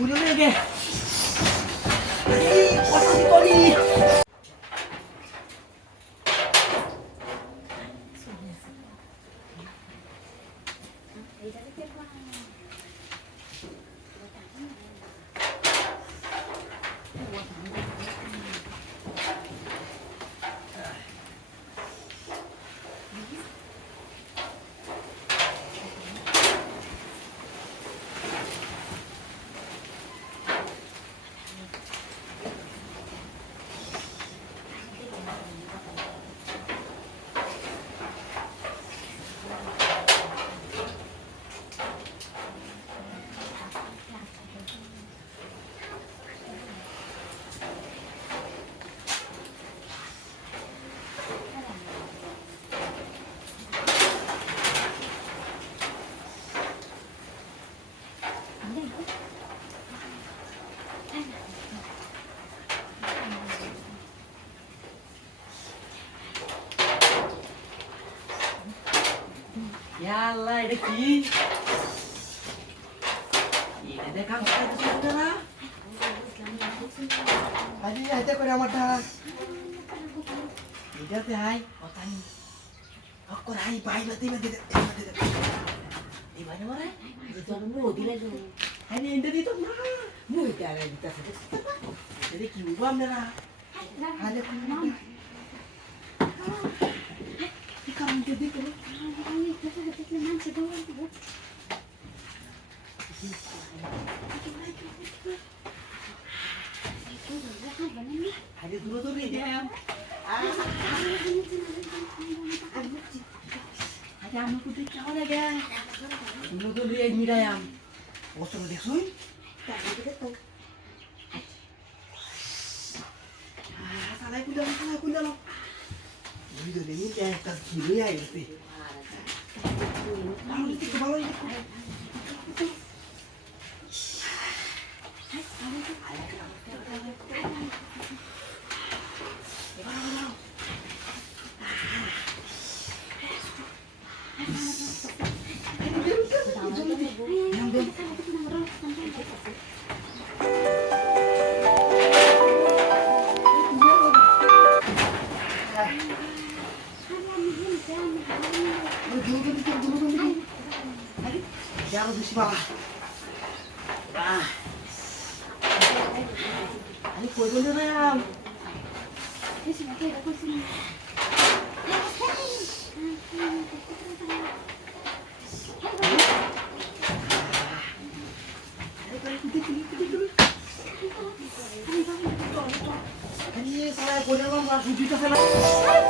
পুরোটাকে এই কথা করি আল্লাহ এটা কি এটা দেখা যাচ্ছে না আরে এটা করে আমারটা এটাতে হাই কথা নেই অকর হাই বাইবাতে এই বাইরে মারে এটা মু দিলে তো আরে এটা দিত না মু এটা আরে দিতা এটা কি উবা আমরা আরে না কি কারণ যদি করে আরে দূর তো রে যাম আরে আমি কোথায় যাওয়া লাগে দূর তো রে মিরায়াম ওসব দেখছুই সালাই কুলালো ওই তো দেখি একটা ঘিরে আইছে ভালো Jangan bersih malah. Ini kue dulu ram. Ini sih pakai aku sini. Ini saya kue dalam langsung juta saya.